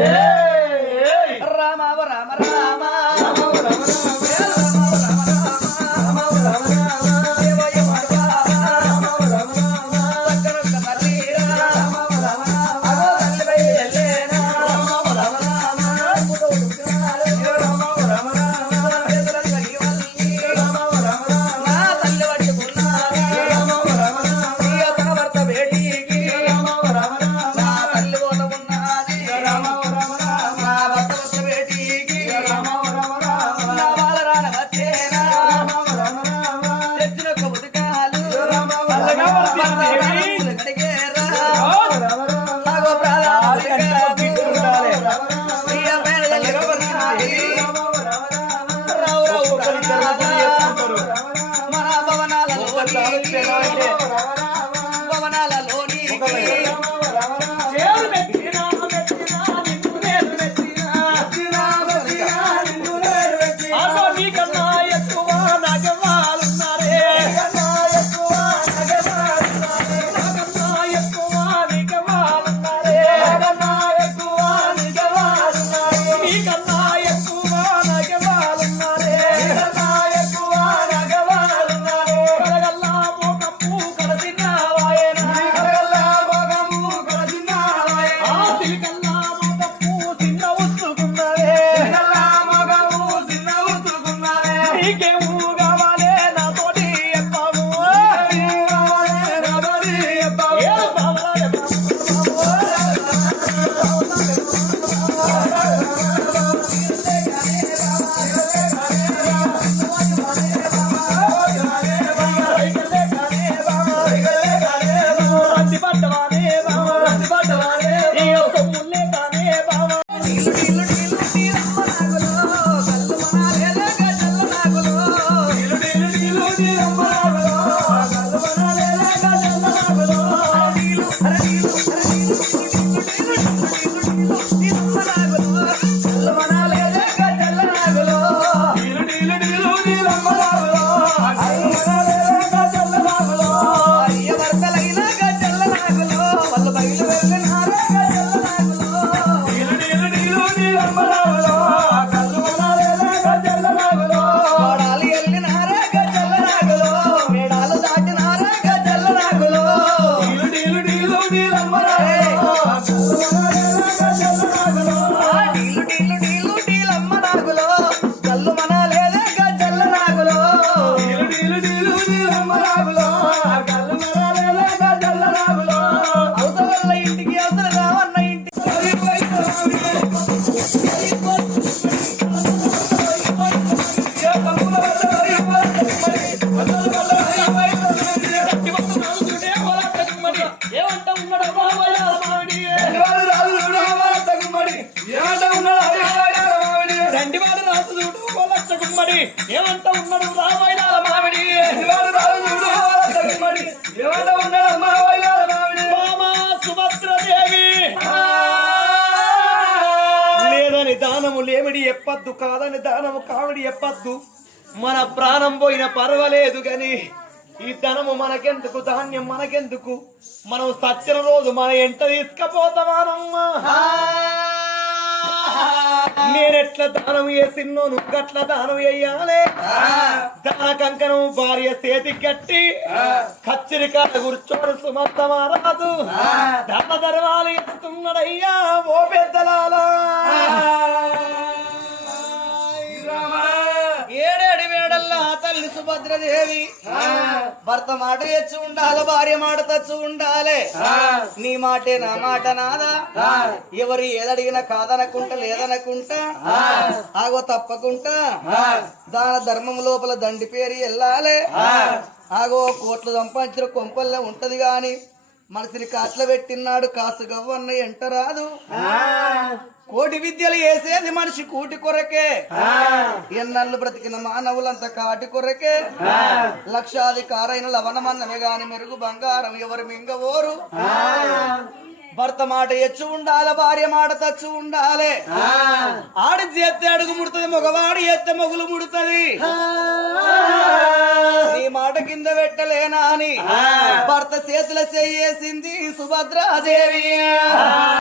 Yeah. మామిడి దండివాడు రాసు చూడు లక్ష గుమ్మడి. ఏమంటా ఉన్నాడు రామాయణ? లేదని దానము లేమిడి ఎప్పద్దు కాదని దానము కావిడి ఎప్పద్దు. మన ప్రాణం పోయిన పర్వాలేదు కానీ ఈ ధనము మనకెందుకు ధాన్యం మనకెందుకు? మనం సచ్చిన రోజు మన ఎంట తీసుకపోతామానమ్మా నేనెట్లా దానం చేసిన్నో నువ్వు గట్ల దానం వేయాలి దాన కంకణం భార్య చేతి కట్టి కచ్చిరికాయ కూర్చోడు సుమంతమా రాదు దాన ధర్మాలు ఇస్తున్నాడయ్యా ఓ పెద్దలాలా ఏడేడు వేడల్లా తల్లి సుభద్రదేవి. భర్త మాట తెచ్చి ఉండాలి భార్య మాట తెచ్చి ఉండాలి. నీ మాటే నా మాట నాదా? ఎవరు ఏదడిగినా కాదనకుంటా లేదనకుంటా? ఆగో తప్పకుంటా. దాన ధర్మం లోపల దండి పేరు వెళ్ళాలి. ఆగో కోట్లు సంపాదించిన కొంపల్లే ఉంటది గాని మనిషిని కాట్ల పెట్టినాడు కాసు గవ్వన్న ఎంట రాదు. కోటి విద్యలు వేసేది మనిషి కూటి కొరకే. ఎన్నళ్ళు బ్రతికిన మానవులంత కాటి కొరకే. లక్షాధికారైన లవణమన్నమే గాని మెరుగు బంగారం ఎవరు మింగవోరు? భర్త మాట ఎచ్చు ఉండాలి భార్య మాట తచ్చు ఉండాలి. ఆడి చేస్తే అడుగు ముడుతుంది మగవాడు ఎత్తే మొగులు ముడుతుంది. మాట కింద పెట్టలేనా అని భర్త చేతుల చెయ్యేసింది సుభద్రాదేవి.